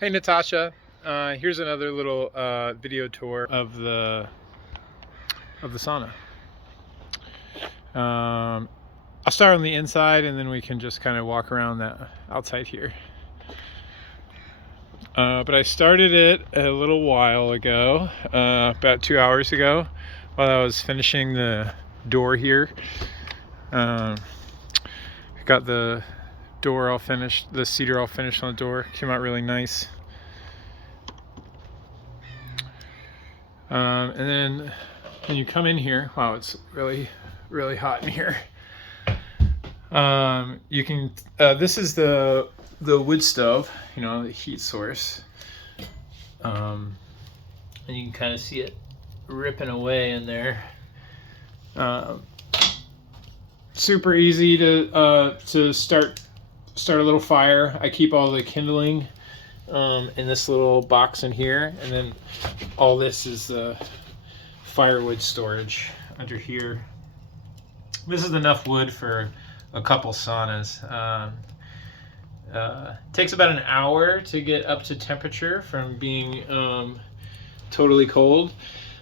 Hey Natasha, here's another little video tour of the sauna. I'll start on the inside and then we can just kind of walk around the outside here. But I started it a little while ago, about 2 hours ago, while I was finishing the door here. Got the door all finished, the cedar all finished on the door. Came out really nice. And then when you come in here, wow, it's really, really hot in here. You can, this is the wood stove, you know, the heat source. And you can kind of see it ripping away in there. Super easy to start a little fire. I keep all the kindling in this little box in here, and then all this is firewood storage under here. This is enough wood for a couple saunas. Takes about an hour to get up to temperature from being totally cold,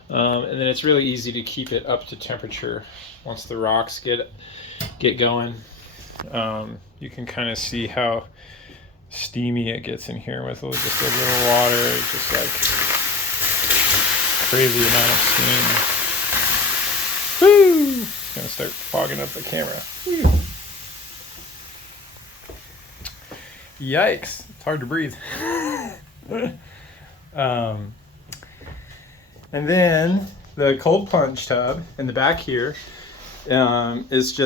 and then it's really easy to keep it up to temperature once the rocks get going. You can kind of see how steamy it gets in here with just a little water, just like crazy amount of steam. Woo! Gonna start fogging up the camera. Woo. Yikes! It's hard to breathe. And then the cold plunge tub in the back here is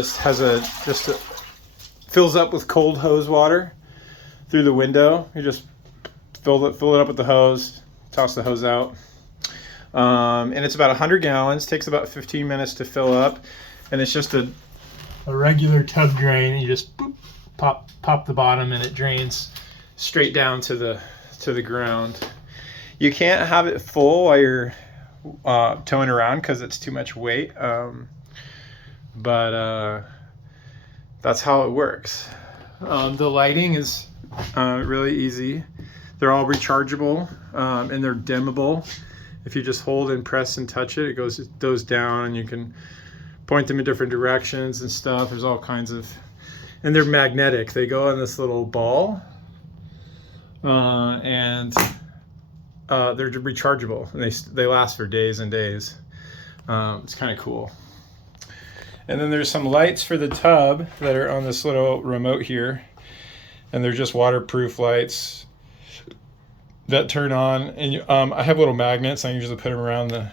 fills up with cold hose water through the window. You just fill it up with the hose, toss the hose out. And it's about 100 gallons, takes about 15 minutes to fill up. And it's just a regular tub drain. You just boop, pop the bottom and it drains straight down to the ground. You can't have it full while you're towing around because it's too much weight. But that's how it works. The lighting is really easy. They're all rechargeable and they're dimmable. If you just hold and press and touch it, it goes down, and you can point them in different directions and stuff. There's all kinds of, and they're magnetic. They go on this little ball, and they're rechargeable, and they last for days and days. It's kind of cool. And then there's some lights for the tub that are on this little remote here, and they're just waterproof lights that turn on. And I have little magnets. I usually put them around the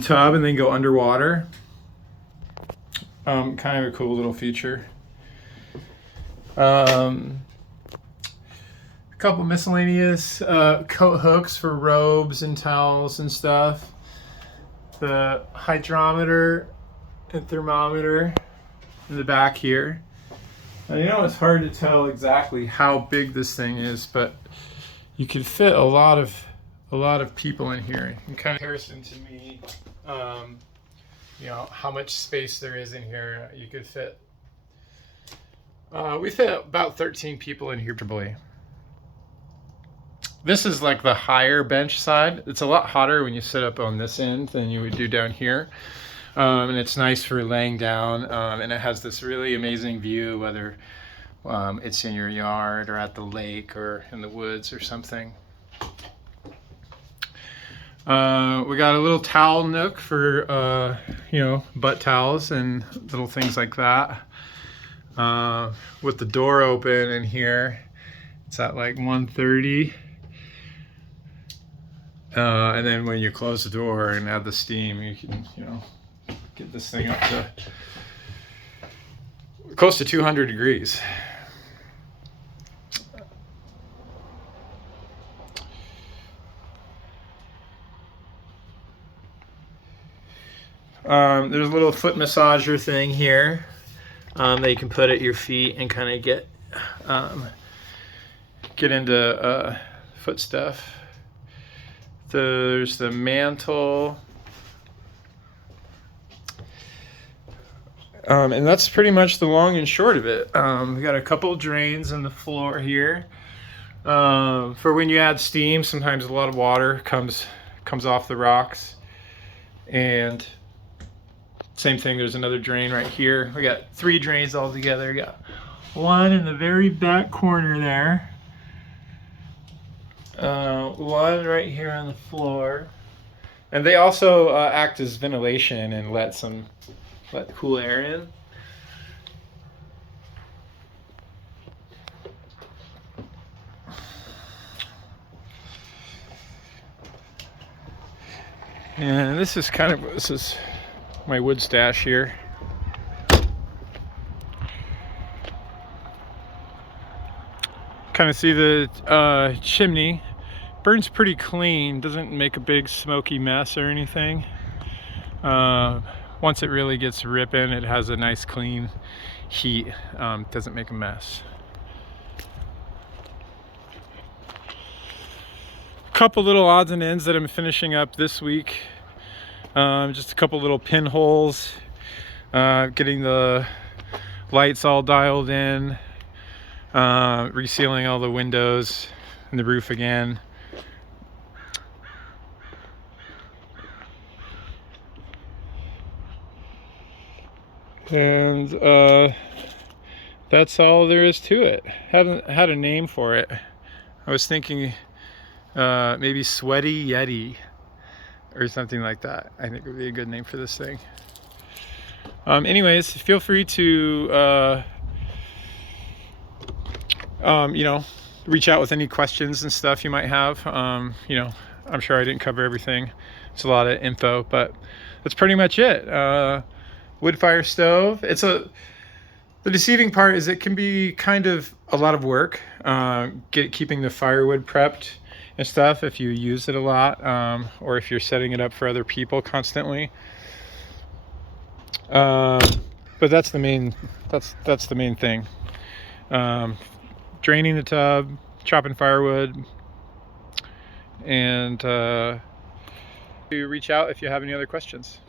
tub and then go underwater. Kind of a cool little feature. A couple miscellaneous coat hooks for robes and towels and stuff. The hydrometer and thermometer in the back here. And you know, it's hard to tell exactly how big this thing is, but you could fit a lot of people in here. In comparison to me, you know, how much space there is in here. You could fit, we fit about 13 people in here probably. This is like the higher bench side. It's a lot hotter when you sit up on this end than you would do down here. And it's nice for laying down, and it has this really amazing view, whether it's in your yard or at the lake or in the woods or something. We got a little towel nook for you know, butt towels and little things like that. With the door open in here, it's at like 130. And then when you close the door and add the steam, you can, you know, get this thing up to close to 200 degrees. There's a little foot massager thing here that you can put at your feet and kind of get into foot stuff. There's the mantle. And that's pretty much the long and short of it. We got a couple drains in the floor here. For when you add steam, sometimes a lot of water comes off the rocks. And same thing, there's another drain right here. We got 3 drains all together. We got one in the very back corner there. One right here on the floor. And they also act as ventilation and let cool air in. And this is my wood stash here. Kind of see the chimney. Burns pretty clean, doesn't make a big smoky mess or anything. Once it really gets ripping, it has a nice clean heat, doesn't make a mess. Couple little odds and ends that I'm finishing up this week. Just a couple little pinholes, getting the lights all dialed in, resealing all the windows and the roof again. And that's all there is to it. Haven't had a name for it. I was thinking maybe Sweaty Yeti or something like that. I think it would be a good name for this thing. Anyways, feel free to reach out with any questions and stuff you might have. I'm sure I didn't cover everything. It's a lot of info, but that's pretty much it. Wood fire stove. The deceiving part is it can be kind of a lot of work, keeping the firewood prepped and stuff if you use it a lot, or if you're setting it up for other people constantly. But that's the main thing. Draining the tub, chopping firewood, and reach out if you have any other questions.